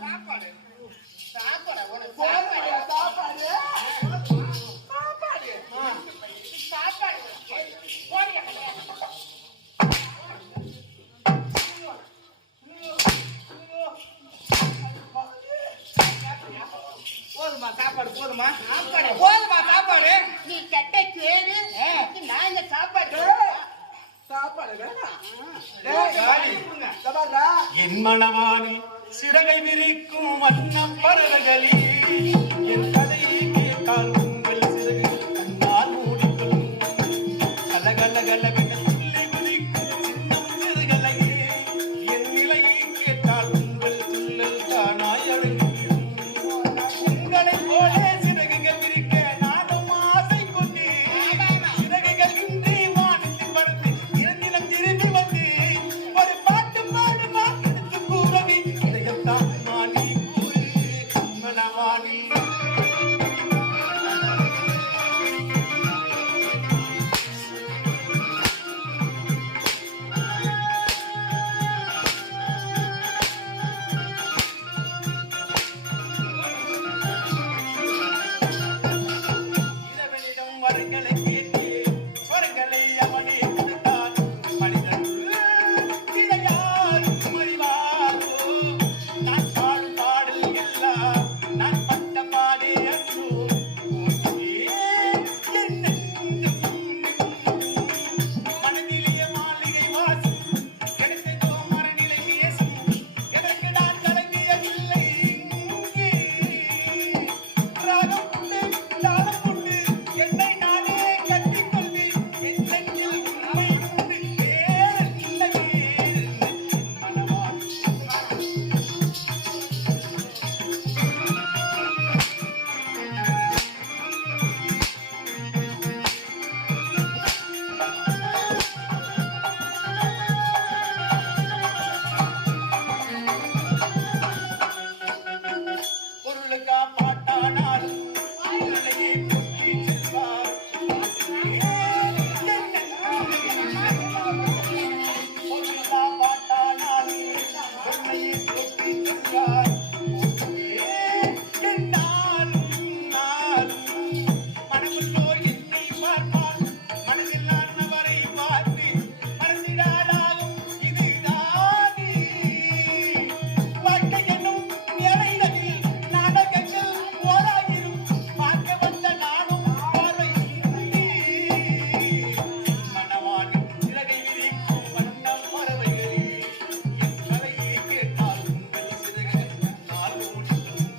சாப்பாடு சாப்பாடு உனக்கு சாப்பாடு சாப்பாடு போறியா போதுமா சாப்பாடு போதுமா போதுமா சாப்பாடு நீ கெட்ட கேடு நான் இந்த சாப்பாடு சாப்பாடு என் மனவானே சிறகை விரிக்கும் வண்ணம் பறவைகளே என் கதையை கேட்டால் உங்கள் சிறகை கண்ணால் மூடிக்கொள்ளும் கலகலகலவென துள்ளி குதிக்கும் சின்னம் சிறுகலையே என் நிலையை கேட்டால் உங்கள் துள்ளல் தானாய் அடங்கிவிடும் உங்களை போல சிறகுகள் விரிக்க நானும் ஆசை கொண்டேன் சிறகுகள் இன்றி வானத்தில் பறந்து இரண்டிலும் திரும்பி வந்து ஒரு பாட்டு பாடுமா எடுத்து கூறவே இதயத்தான் மானி கூறு மனவாணி இரவனிடம் வரங்களை கேட்டு ஸ்வரங்களை அவனே கொடுத்தான் மனிதன் யாரும் அறிவாரோ நான் பாடும் பாடல் எல்லாம் நான் பட்ட பாடே அன்றோ மனதிலே மாளிகை வாசம் கிடைத்ததோ மரநிலை நேசம் எதற்கு நான் கலங்கியதில்லை இங்கே ராகம் கொண்டு தாளம் கொண்டு என்னை நானே கட்டிக்கொள்வேன் என் நெஞ்சில் உண்மை உண்டு வேறில்லையே மனவான் பொருளுக்கா பாட்டானாலும் பொருளையே தூக்கி செல்வார் பொருளுக்கா பாட்டானாலும் பொருளையே தூக்கி செல்வார் என்னாலும் நாளும் மனமுள்ளோ என்னை பார்ப்பார் மனதில் நானவரை பார்த்து மனதிடாதாகும் இதுதானே வாழ்க்கை என்னும் நிறைகளில் நாடகங்கள் ஓராயிரும் பார்க்க வந்த நானும் பார்வை மனவானின் சிறகை விரிக்கும் வண்ணம் பறவைகளே என் கதையை கேட்டால் உங்கள் சிறகுகள் கண்ணால் மூடிக்கொள்ளும்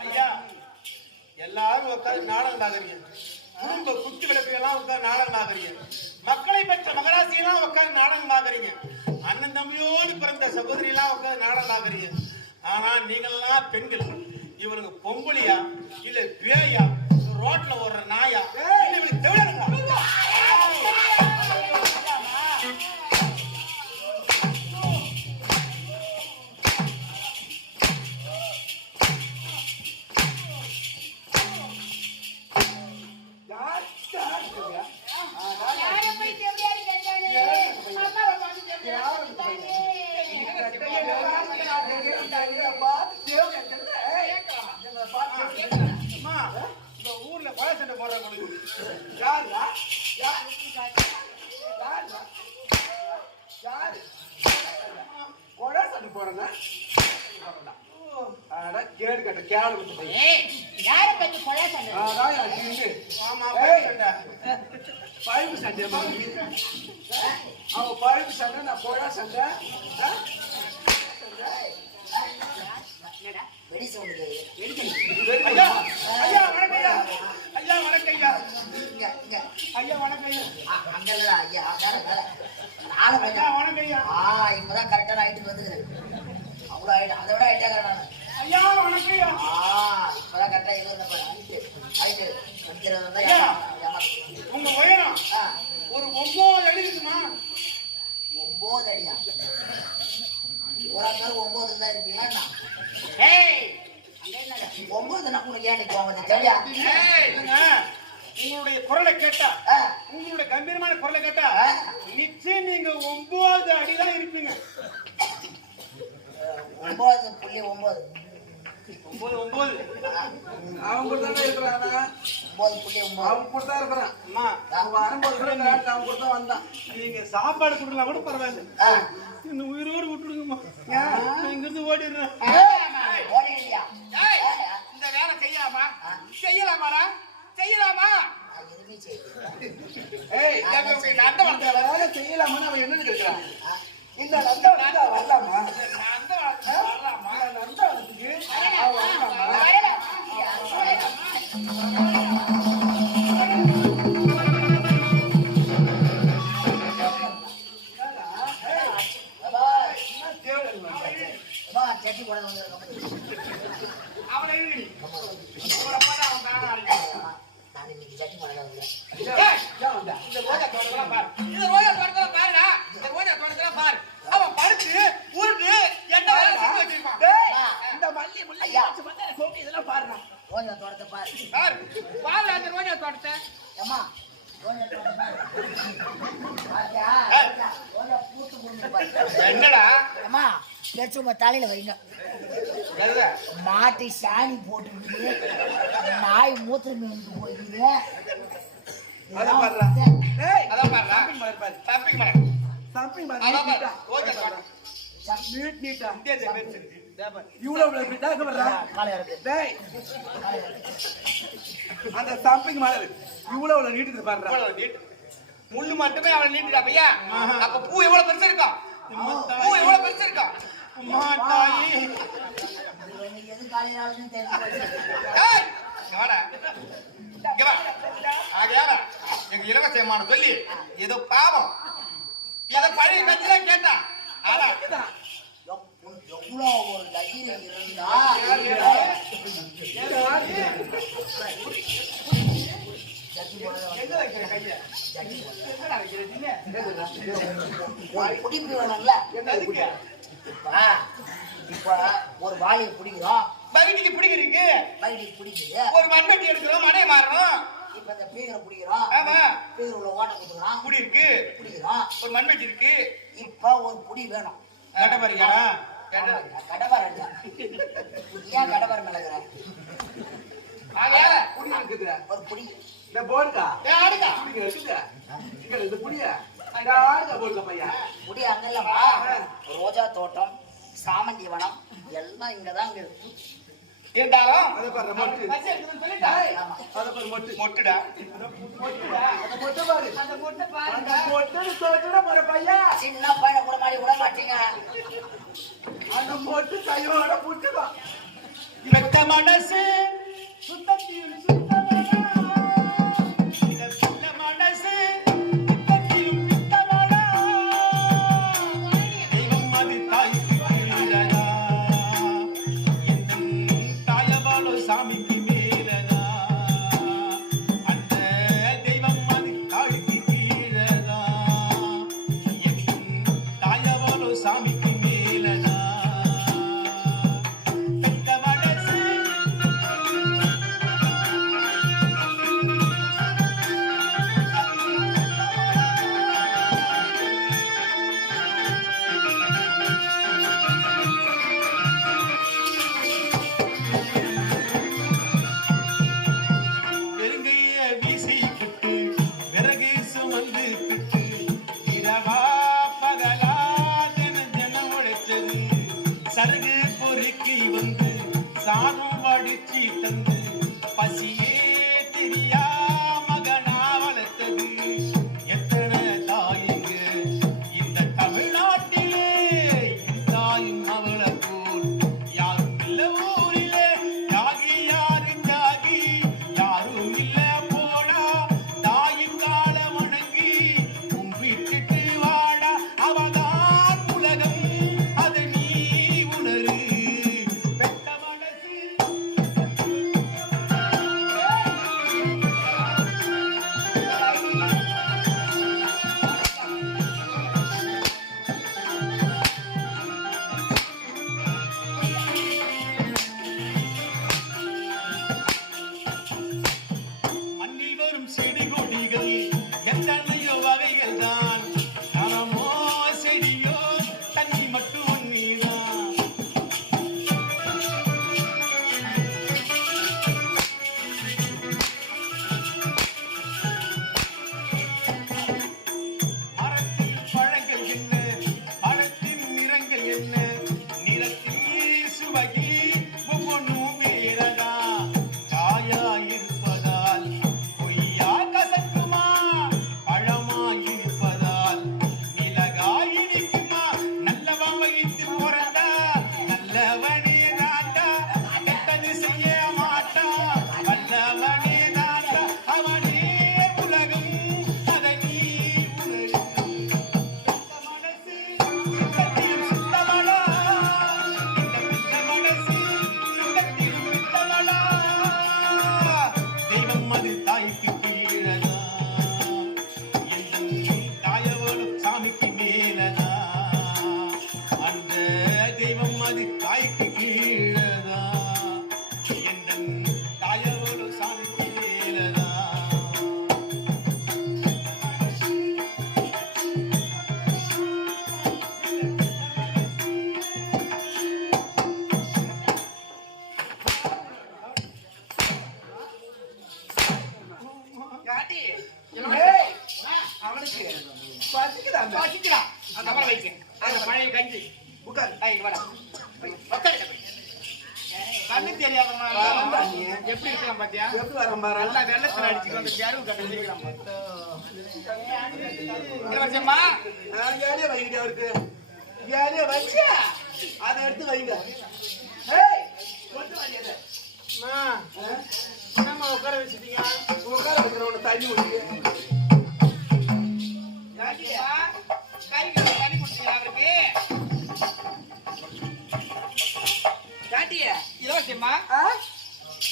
ஐயா எல்லாரும் உட்காந்து நாடகம் ஆகிறீங்க குடும்ப குத்து விளக்குகள்லாம் உட்காந்து நாடகம் ஆகிறீங்க மக்களை பெற்ற மகராசியெல்லாம் உட்காந்து நாடகம் ஆகிறீங்க அண்ணன் தம்பியோடு பிறந்த சகோதரி எல்லாம் உட்காந்து நாடகம் ஆகிறீங்க ஆனா நீங்கள்லாம் பெண்கள் இவனுக்கு பொம்பளியா இல்ல பேயா ரோட்ல ஓடுற நாயா இல்ல இவனுக்கு தெவிடனுங்களா யாரை போய் தேவையாரு கேட்டானே அம்மாவை பார்த்து தேவையாரு அம்மா இந்த ஊர்ல கொலை சண்டை போடுறாங்க யாருடா யாரு கொலை சண்டை போறேன்னா கேடு கட்ட கேவலம் யாரை பத்தி கொலை சண்டை ஆமா கொலை சண்டை பழுப்பு சண்டை அவன் பழுப்பு சண்டை நான் கொலை சண்டை வெடி சவுண்ட் ஐயா ஐயா வணக்கம் ஐயா ஐயா வணக்கம் ஐயா ஐயா வணக்கம் ஐயா அங்கல்ல ஐயா நாளை ஐயா வணக்கம் ஐயா இப்பதான் கரெக்டா நைட்டுக்கு வந்துக்கிறேன் அவ்வளோ ஆயிடும் அதை விட ஆயிட்டாங்க நான் ஐயா வணக்கம் ஐயா இப்பதான் கரெக்டா இருபது ஆயிட்டு படிக்கிறது ஐயா உங்க உயரம் ஒரு 9 அடி இருக்குமா 9 அடியா ஒரு 9 தான் இருப்பீங்களா ஒன்பது நான் உனக்கு ஏன் நிற்கும் சரியா உங்களுடைய குரலை கேட்டா உங்களுடைய கம்பீரமான குரலை கேட்டா நிச்சயம் நீங்க 9 அடிதான் இருப்பீங்க. 9.9 9 அவன் கூட தானே இருக்கிறானா? 9.9 அவன் கூட தான் இருக்கிறான். அம்மா அவன் வரும்போது கூட இந்த நாட்டுல அவன் கூட தான் வந்தான். நீங்க சாப்பாடு கொடுக்கலாம் கூட பரவாயில்ல, இந்த உயிரோடு விட்டுடுங்கம்மா. நான் இங்கிருந்து ஓடிடுறேன். ஓடியா இந்த வேலை செய்யலாமா? செய்யலாமாடா? செய்யலாமா? எதுவுமே செய்யல. ஏய் நந்த இந்த வேலை செய்யலாமான்னு அவன் என்னன்னு கேட்கிறான். இந்த நந்தவனத்துக்கு அவன் வரலாமா? வரலாமா? இந்த நந்தவனத்துக்கு அவன் வரலாமா? சட்டி போட வந்துருக்கோம். அவனை இழுடி. அவனை போட்டா அவன் தானா அடிக்க. நான் இன்னைக்கு சட்டி போட வந்துருக்கேன். ஏன் வந்தா? இந்த ரோஜா தோட்டத்தெல்லாம் பாரு. இந்த ரோஜா தோட்டத்தெல்லாம் பாருடா. இந்த ரோஜா தோட்டத்தெல்லாம் பாரு. அவன் படுத்து உருண்டு என்ன வேலை செஞ்சு வச்சிருப்பான். டேய், இந்த மல்லி முல்லை ஐயா. வச்சு பார்த்தா கோபி இதெல்லாம் பாருடா. ரோஜா தோட்டத்தை பாரு. பாரு. பாரு அந்த ரோஜா தோட்டத்தை. அம்மா ரோஜா தோட்டத்தை பாரு. பாத்தியா? ரோஜா பூத்து பூத்து பாரு. என்னடா? அம்மா பேச்சு உங்க தலையில வைங்க. எதுல? மாட்டு சாணி போட்டுக்கிட்டு நாய் மூத்திரம் வந்து போயிடுது. அதான் பாருடா. டேய், அதான் பாருடா. சம்பிங் பாரு பாரு. தம்பிக்கு மேடம். சம்பிங் பாரு. அதான் நீட்டா. பாரு. ரோஜா தோட்டம். நீட்டா. இந்தியா பெருசு. இதோ பாரு. இவ்வளவு நீட்டா இருக்கு பாருடா. காலை இருக்கு டேய், காலை இருக்கு. அந்த சம்பிங் மேல இவ்வளவு நீட்டுது பாருடா. இவ்வளவு நீட்டு. முள்ளு மட்டுமே அவளை நீட்டுடா பையா. அப்ப பூ எவ்வளவு பெருசா இருக்கும்? பூ எவ்வளவு பெருசா இருக்கும்? அம்மா தாயி. இன்னைக்கு எது காலையில ஆகுதுன்னு தெரிஞ்சு போச்சு. ஏய், இங்க வாடா. இங்க வா. ஆகையால எங்க இலவசமான சொல்லி ஏதோ பாவம் ஏதோ பழைய கட்சிதான் கேட்டான். ஆனா எவ்வளோ ஒரு தைரியம் இருந்தா ஜட்டி போடுறத எங்க வைக்கிற கைய? ஜட்டி போடுறத எங்கடா வைக்கிற நீ? ஒரு பிடிப்பு வேணும்ல. எதுக்கு? இப்ப ஒரு வாளியை பிடிக்கிறோம், பகிட்டிக்கு பிடிக்கிறதுக்கு பைடிக்கு பிடிக்குது. ஒரு மண்வெட்டி எடுக்கிறோம், மடையை மாறணும். இப்ப இந்த பீகரை பிடிக்கிறோம், ஆமா, பீகர் உள்ள ஓட்டை குத்துக்கிறோம், குடி இருக்கு, பிடிக்கிறோம். ஒரு மண்வெட்டி இருக்கு. இப்ப ஒரு புடி வேணும். கடப்பாரியா? கடப்பார ஏன் கடப்பார மிளகுற? ஆகையால புடி இருக்குது. ஒரு புடி இந்த போடுக்கா. ஏய், ஆடுக்கா. புடிங்க இருக்குது. இங்க இந்த புடியா. இந்த ஆடுக்கா போடுக்கா பையா. புடி அங்கல்லவா? ரோஜா தோட்டம், சாமந்தி வனம் எல்லாம் இங்கதான் இருக்கு. இருந்தாலும் அத பாரு மொட்டு. பசி இருக்குதுன்னு சொல்லிட்டா. ஆமா. அத பாரு மொட்டு. மொட்டுடா. மொட்டுடா. அந்த மொட்டு பாரு. அந்த மொட்டை அந்த பாருங்க. மொட்டு தோட்டட போற பையா. சின்ன பையனை கூட மாடி விட மாட்டீங்க. அந்த மொட்டு கையோட புட்டுவா. வெட்ட மனசு சுத்தத்தில் சுத்தமடா. இந்த நல்ல மனசு சுத்தத்திலும் சுத்தமடா. தெய்வம் அது தாய்க்கு மேலடா. என் தாயவாளோ சாமிக்கு மேலடா. அந்த தெய்வம் அது தாய்க்கு கீழடா. என் தாயவாளோ சாமிக்கு மேலடா. வெட்ட மனசு பசிக்குதாங்க. பசிக்கிறா அந்த அப்புறம் வைக்க அந்த பழைய கஞ்சி உட்காரு. இங்க வாடா உட்காருங்க போய். கண்ணு தெரியாதவங்க வந்தா நீ. எப்படி இருக்கலாம் பாத்தியா எப்படி வரேன் பாரு. நல்லா வெள்ளத்துல அடிச்சுட்டு வந்து ஜாரு கட்டு தெரிக்கலாம் இளவரசம்மா ஏழைய வைங்க அவருக்கு. ஏழைய வச்சு அதை எடுத்து வைங்க. ஏய், கொண்டு வாங்க இதை. அம்மா, என்னம்மா உட்கார வச்சுட்டீங்க? உட்கார வைக்கிறவன தண்ணி ஊத்தி. கைக்கு தண்ணி குடிச்சீங்களா அவருக்கு காட்டிய இளவரசம்மா ஆ?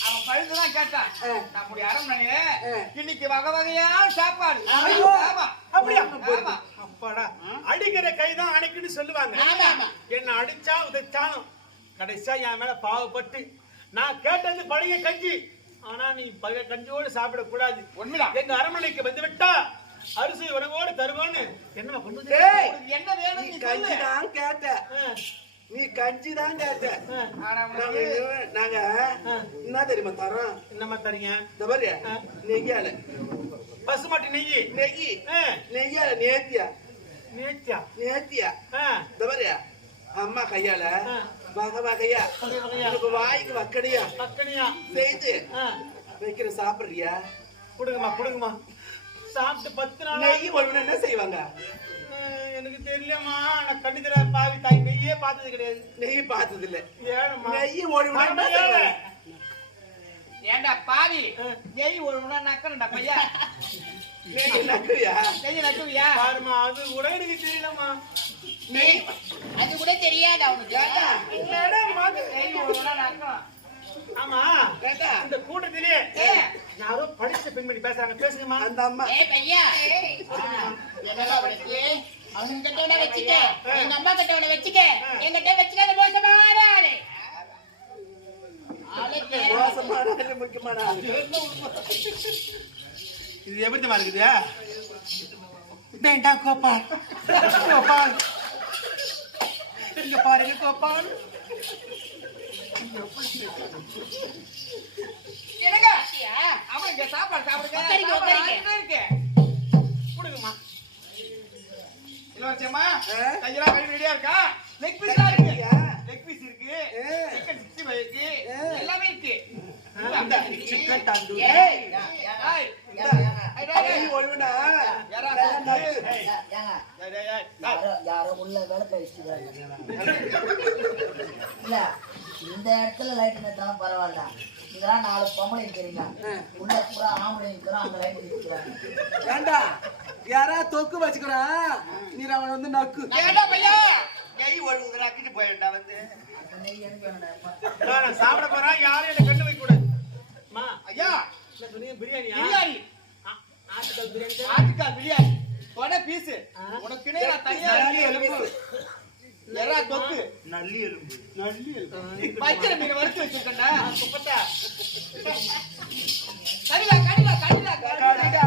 அவன் பழுதுதான் கேட்டான் நம்முடைய அரண்மனையில ஆ. இன்னைக்கு வகை வகையான சாப்பாடு ஐயோ. ஆமா அப்படியா? ஆமா அப்பாடா, அடிக்கிற கைதான் அணைக்குன்னு சொல்லுவாங்க. ஆமா, ஆமா. என்ன அடிச்சா உதைச்சாலும் கடைசியா என் மேல பாவப்பட்டு நான் கேட்டது பழைய கஞ்சி. ஆனா நீ பழைய கஞ்சியோடு சாப்பிடக்கூடாது. உண்மைதான். எங்க அரண்மனைக்கு வந்து விட்டா அரிசி உணவோடு தருவான்னு என்னமா கொண்டு வந்து? ஏய், உனக்கு என்ன வேணும் நீ நீ கஞ்சி சொல்லு தான் கேட்ட. நீ கஞ்சி தான் கேட்ட. ஆனா நாங்க உனக்கு நாங்க என்ன தெரியுமா தரோம்? என்னம்மா தரீங்க? இந்த பாரு, நெய்யால பசுமாட்டு நெய். நெய் ஆ, நெய்யால நேத்தியா நேத்தியா? நேத்தியா ஆ, இந்த பாரு, அம்மா கையால ஆ. வகை வகையா வகை வகையா. உனக்கு வாய்க்கு வக்கடியா பக்கனியா? செய்து ஆ, வைக்கிற சாப்பிடுறியா? கொடுங்கம்மா கொடுங்கம்மா. சாப்பிட்டு 10 நாள் நெய் ஒழுங்கு என்ன செய்வாங்க? எனக்கு தெரியலம்மா. நான் கண்ணு தெரியாத பாவி தாய், நெய்யே பார்த்தது கிடையாது. நெய் பார்த்தது இல்ல. ஏனம்மா? நெய் ஒழுங்கு என்ன மறந்து செய்வாங்க? ஏன்? ஏண்டா பாவி நெய் ஒழுங்குனா நக்கணும்டா பையா நெய் நக்குறியா? நெய் நக்குவியா பாரும்மா, அது கூட எனக்கு தெரியலம்மா. நெய் அது கூட தெரியாதா உனக்கு என்னடா நெய் ஒழுங்குனா நக்கணும் ஆமா, கேட்டா? இந்த கூட்டத்திலேயே யாரோ படிச்ச பெண்மணி பேசுறாங்க. பேசுங்கம்மா. அந்த அம்மா ஏய் பையா என்னடா உனக்கு அவன் கிட்ட வச்சுக்க எங்க அம்மா கிட்ட உன வச்சுக்க என்கிட்ட வச்சுக்காத மோசமான ஆளு ஆளுக்கு மோசமான ஆளு, முக்கியமான ஆளு. இது எப்படி தெரியுமா இருக்குது? டேண்டா கோபால், கோபால், இங்க பாருங்க கோபால். என்னங்க அவன் இங்க சாப்பாடு சாப்பிடுங்க இருக்கு கொடுங்கம்மா. இளவரசம்மா ஆ? கையெல்லாம் கழுவி ரெடியா இருக்கா லெக் பீஸ் இருக்கு சரியா? லெக் பீஸ் இருக்கு ஆ. சிக்கன் 65 இருக்கு ஆ. எல்லாமே இருக்கு இந்த சிக்கன் தந்தூரி. ஏய் ஏய் நெய் ஒழுங்குனா யாரா நக்கு. யாரோ உள்ள விளக்க வச்சுக்கிறாங்க இல்ல இந்த இடத்துல லைட் நிறுத்தினாலும் பரவாயில்ல இங்கெல்லாம் 4 பொம்பளை இருக்கிறீங்க உள்ள பூரா ஆம்பளை இருக்கிறோம் அங்க லைட் நிறுத்திக்கிறாங்க ஏண்டா யாரா தொக்கு வச்சுக்கிறான், நீ அவன் வந்து நக்கு. ஏடா பையா நெய் ஒழுகுதுல அக்கிட்டு போயடா வந்து அந்த நெய் எனக்கு வேணும்டா நான் சாப்பிட போறேன், யாரும் என்ன கண்டு வைக்க கூடாது. அம்மா, ஐயா என்ன சொன்னீங்க? பிரியாணியா? பிரியாணி ஆட்டுக்கால் பிரியாணி தானே? ஆட்டுக்கால் பிரியாணி தொட பீஸ் உனக்குனே நான் தனியா நல்லி எலும்பு. எறா தொக்கு நல்லி எலும்பு. நல்லி எலும்பு. பச்சை மீன் வறுத்து வச்சிருக்கேன்டா குப்பத்தா. கடிடா கடிடா கடிடா கடிடா.